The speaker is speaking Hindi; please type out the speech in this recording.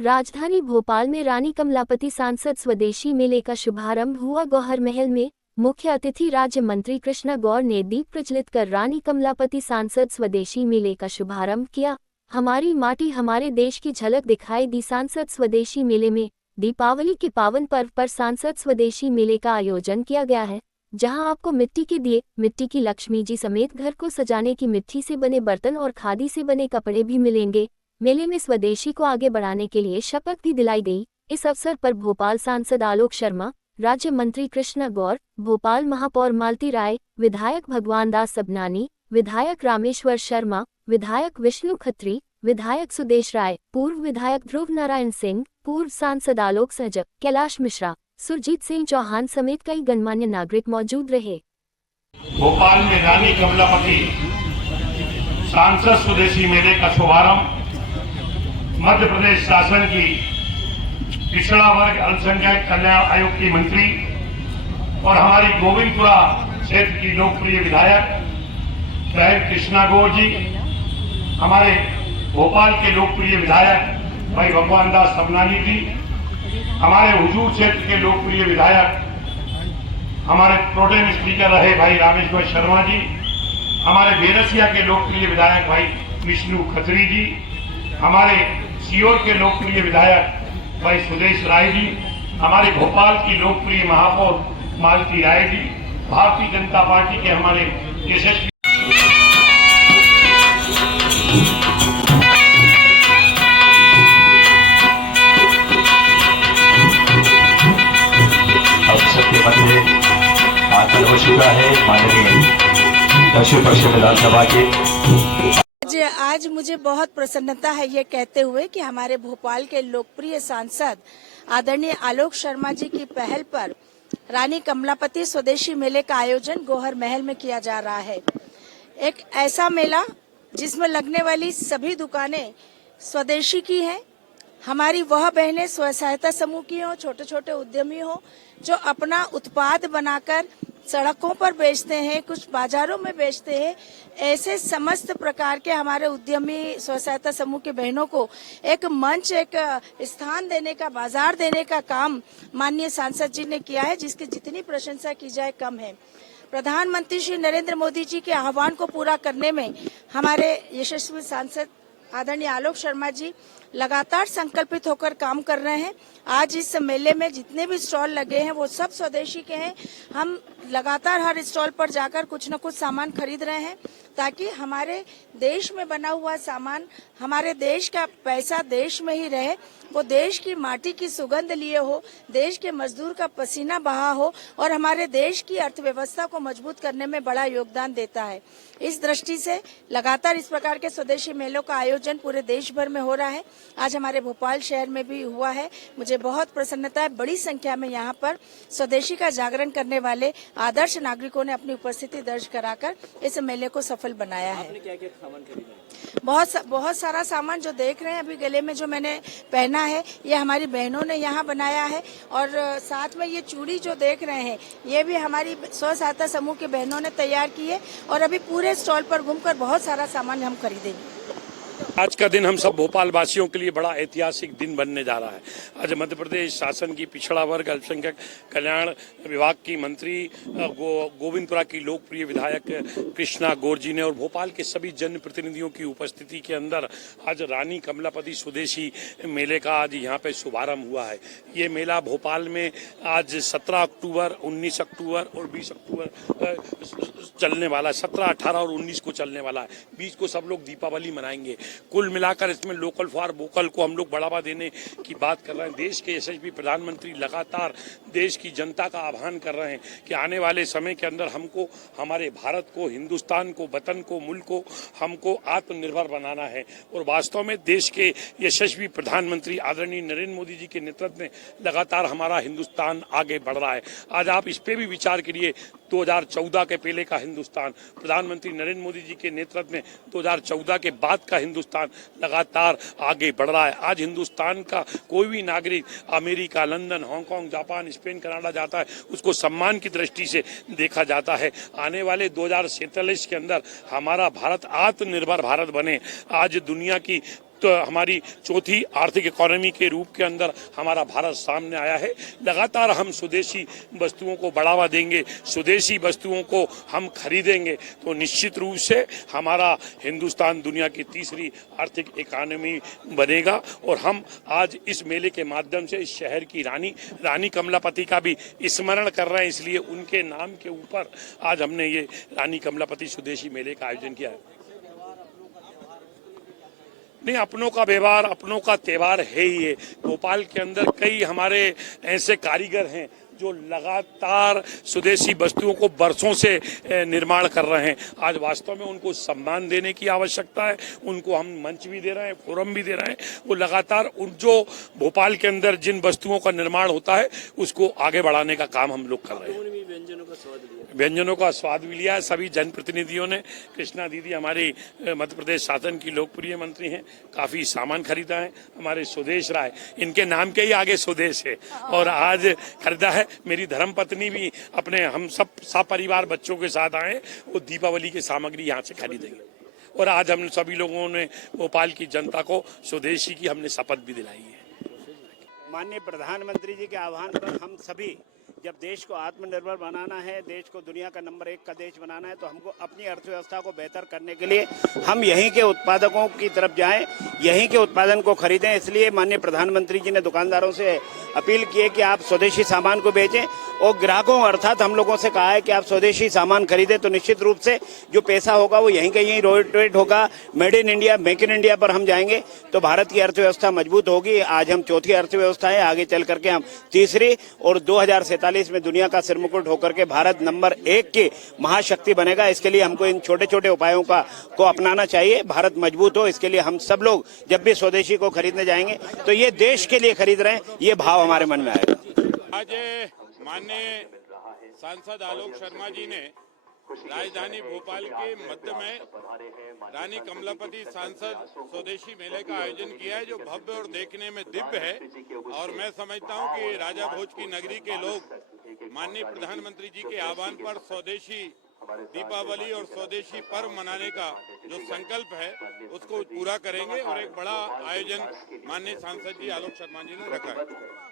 राजधानी भोपाल में रानी कमलापति सांसद स्वदेशी मेले का शुभारंभ हुआ। गौहर महल में मुख्य अतिथि राज्य मंत्री कृष्णा गौर ने दीप प्रज्वलित कर रानी कमलापति सांसद स्वदेशी मेले का शुभारंभ किया। हमारी माटी हमारे देश की झलक दिखाई दी। सांसद स्वदेशी मेले में दीपावली के पावन पर्व पर सांसद स्वदेशी मेले का आयोजन किया गया है, जहां आपको मिट्टी के दिए, मिट्टी की लक्ष्मी जी समेत घर को सजाने की मिट्टी से बने बर्तन और खादी से बने कपड़े भी मिलेंगे। मेले में स्वदेशी को आगे बढ़ाने के लिए शपथ भी दिलाई गई। इस अवसर पर भोपाल सांसद आलोक शर्मा, राज्य मंत्री कृष्णा गौर, भोपाल महापौर मालती राय, विधायक भगवान दास सबनानी, विधायक रामेश्वर शर्मा, विधायक विष्णु खत्री, विधायक सुदेश राय, पूर्व विधायक ध्रुव नारायण सिंह, पूर्व सांसद आलोक सहजक, कैलाश मिश्रा, सुरजीत सिंह चौहान समेत कई गणमान्य नागरिक मौजूद रहे। भोपाल में रानी कमलापति सांसद स्वदेशी मेले का शुभारंभ मध्य प्रदेश शासन की पिछड़ा वर्ग अल्पसंख्यक कल्याण आयोग की मंत्री और हमारी गोविंदपुरा क्षेत्र की लोकप्रिय विधायक बहन कृष्णा गौर जी, हमारे भोपाल के लोकप्रिय विधायक भाई भगवान दास सबनानी जी, हमारे हुजूर क्षेत्र के लोकप्रिय विधायक हमारे प्रोटेम स्पीकर रहे भाई रामेश्वर शर्मा जी, हमारे बेरसिया के लोकप्रिय विधायक भाई विष्णु खत्री जी, हमारे सीओर के लोकप्रिय विधायक भाई सुदेश राय जी, हमारे भोपाल की लोकप्रिय महापौर मालती राय जी, भारतीय जनता पार्टी के हमारे यशस्वी सबके मध्य आसन हो चुका है माननीय दक्षिण पश्चिम विधानसभा के। आज मुझे बहुत प्रसन्नता है ये कहते हुए कि हमारे भोपाल के लोकप्रिय सांसद आदरणीय आलोक शर्मा जी की पहल पर रानी कमलापति स्वदेशी मेले का आयोजन गौहर महल में किया जा रहा है। एक ऐसा मेला जिसमें लगने वाली सभी दुकानें स्वदेशी की हैं। हमारी वह बहनें स्व सहायता समूह की हों, छोटे छोटे उद्यमी हों, जो अपना उत्पाद बनाकर सड़कों पर बेचते हैं, कुछ बाजारों में बेचते हैं। ऐसे समस्त प्रकार के हमारे उद्यमी स्व सहायता समूह के बहनों को एक मंच, एक स्थान देने का, बाजार देने का काम माननीय सांसद जी ने किया है, जिसकी जितनी प्रशंसा की जाए कम है। प्रधानमंत्री श्री नरेंद्र मोदी जी के आह्वान को पूरा करने में हमारे यशस्वी सांसद आदरणीय आलोक शर्मा जी लगातार संकल्पित होकर काम कर रहे हैं। आज इस मेले में जितने भी स्टॉल लगे हैं वो सब स्वदेशी के हैं। हम लगातार हर स्टॉल पर जाकर कुछ न कुछ सामान खरीद रहे हैं, ताकि हमारे देश में बना हुआ सामान, हमारे देश का पैसा देश में ही रहे, वो देश की माटी की सुगंध लिए हो, देश के मजदूर का पसीना बहा हो और हमारे देश की अर्थव्यवस्था को मजबूत करने में बड़ा योगदान देता है। इस दृष्टि से लगातार इस प्रकार के स्वदेशी मेलों का आयोजन पूरे देश भर में हो रहा है। आज हमारे भोपाल शहर में भी हुआ है। मुझे बहुत प्रसन्नता है, बड़ी संख्या में यहाँ पर स्वदेशी का जागरण करने वाले आदर्श नागरिकों ने अपनी उपस्थिति दर्ज कराकर इस मेले को सफल बनाया है। आपने क्या-क्या सामान खरीदा? बहुत सारा सामान जो देख रहे हैं अभी गले में जो मैंने पहना है, ये हमारी बहनों ने यहाँ बनाया है। और साथ में ये चूड़ी जो देख रहे हैं, ये भी हमारी स्व सहायता समूह के बहनों ने तैयार की है। और अभी पूरे स्टॉल पर घूमकर बहुत सारा सामान हम खरीदेंगे। आज का दिन हम सब भोपाल वासियों के लिए बड़ा ऐतिहासिक दिन बनने जा रहा है। आज मध्य प्रदेश शासन की पिछड़ा वर्ग अल्पसंख्यक कल्याण विभाग की मंत्री गोविंदपुरा की लोकप्रिय विधायक कृष्णा गौर जी ने और भोपाल के सभी जनप्रतिनिधियों की उपस्थिति के अंदर आज रानी कमलापति स्वदेशी मेले का आज यहाँ पे शुभारंभ हुआ है। ये मेला भोपाल में आज 17 अक्टूबर, 19 अक्टूबर और 20 अक्टूबर चलने वाला है। 17, 18 और 19 को चलने वाला है। 20 को सब लोग दीपावली मनाएंगे। कुल मिलाकर इसमें लोकल फॉर वोकल को हम लोग बढ़ावा देने की बात कर रहे हैं। देश के यशस्वी प्रधानमंत्री लगातार देश की जनता का आह्वान कर रहे हैं कि आने वाले समय के अंदर हमको, हमारे भारत को, हिंदुस्तान को, वतन को, मुल्क को हमको आत्मनिर्भर बनाना है। और वास्तव में देश के यशस्वी प्रधानमंत्री आदरणीय नरेंद्र मोदी जी के नेतृत्व में लगातार हमारा हिंदुस्तान आगे बढ़ रहा है। आज आप इस पे भी विचार करिए, 2014 के पहले का हिंदुस्तान, प्रधानमंत्री नरेंद्र मोदी जी के नेतृत्व में 2014 के बाद का हिंदुस्तान लगातार आगे बढ़ रहा है। आज हिंदुस्तान का कोई भी नागरिक America, London, Hong Kong, Japan, Spain, Canada जाता है, उसको सम्मान की दृष्टि से देखा जाता है। आने वाले 2047 के अंदर हमारा भारत आत्मनिर्भर भारत बने। आज दुनिया की तो हमारी चौथी आर्थिक इकोनॉमी के रूप के अंदर हमारा भारत सामने आया है। लगातार हम स्वदेशी वस्तुओं को बढ़ावा देंगे, स्वदेशी वस्तुओं को हम खरीदेंगे तो निश्चित रूप से हमारा हिंदुस्तान दुनिया की तीसरी आर्थिक इकोनॉमी बनेगा। और हम आज इस मेले के माध्यम से इस शहर की रानी कमलापति का भी स्मरण कर रहे हैं, इसलिए उनके नाम के ऊपर आज हमने ये रानी कमलापति स्वदेशी मेले का आयोजन किया है। नहीं, अपनों का व्यवहार, अपनों का त्यौहार है ही है। भोपाल के अंदर कई हमारे ऐसे कारीगर हैं जो लगातार स्वदेशी वस्तुओं को बरसों से निर्माण कर रहे हैं। आज वास्तव में उनको सम्मान देने की आवश्यकता है, उनको हम मंच भी दे रहे हैं, फोरम भी दे रहे हैं। वो लगातार जो भोपाल के अंदर जिन वस्तुओं का निर्माण होता है उसको आगे बढ़ाने का काम हम लोग कर रहे हैं। व्यंजनों का स्वाद भी लिया है सभी जनप्रतिनिधियों ने। कृष्णा दीदी हमारी मध्य प्रदेश शासन की लोकप्रिय मंत्री हैं, काफ़ी सामान खरीदा है। हमारे स्वदेश राय, इनके नाम के ही आगे स्वदेश है, और आज खरीदा है। मेरी धर्मपत्नी भी अपने हम सब सपरिवार बच्चों के साथ आए, वो दीपावली की सामग्री यहाँ से खरीदेंगे। और आज हम सभी लोगों ने भोपाल की जनता को स्वदेशी की हमने शपथ भी दिलाई है। माननीय प्रधानमंत्री जी के आह्वान पर हम सभी, जब देश को आत्मनिर्भर बनाना है, देश को दुनिया का नंबर 1 का देश बनाना है, तो हमको अपनी अर्थव्यवस्था को बेहतर करने के लिए हम यहीं के उत्पादकों की तरफ जाएं, यहीं के उत्पादन को खरीदें। इसलिए माननीय प्रधानमंत्री जी ने दुकानदारों से अपील की है कि आप स्वदेशी सामान को बेचें, और ग्राहकों अर्थात हम लोगों से कहा है कि आप स्वदेशी सामान खरीदें तो निश्चित रूप से जो पैसा होगा वो यहीं का यहीं रोटेट होगा। Made in India, make in India पर हम जाएंगे तो भारत की अर्थव्यवस्था मजबूत होगी। आज हम चौथी अर्थव्यवस्था है, आगे चल करके हम तीसरी, और 2047 में दुनिया का सिरमुकुट होकर के भारत नंबर 1 की महाशक्ति बनेगा। इसके लिए हमको इन छोटे छोटे उपायों को अपनाना चाहिए। भारत मजबूत हो, इसके लिए हम सब लोग जब भी स्वदेशी को खरीदने जाएंगे तो ये देश के लिए खरीद रहे हैं, ये भाव हमारे मन में आएगा। आज माननीय सांसद आलोक शर्मा जी ने राजधानी भोपाल के मध्य में रानी कमलापति सांसद स्वदेशी मेले का आयोजन किया है, जो भव्य और देखने में दिव्य है। और मैं समझता हूं कि राजा भोज की नगरी के लोग माननीय प्रधानमंत्री जी के आह्वान पर स्वदेशी दीपावली और स्वदेशी पर्व मनाने का जो संकल्प है उसको पूरा करेंगे, और एक बड़ा आयोजन माननीय सांसद जी आलोक शर्मा जी ने रखा है।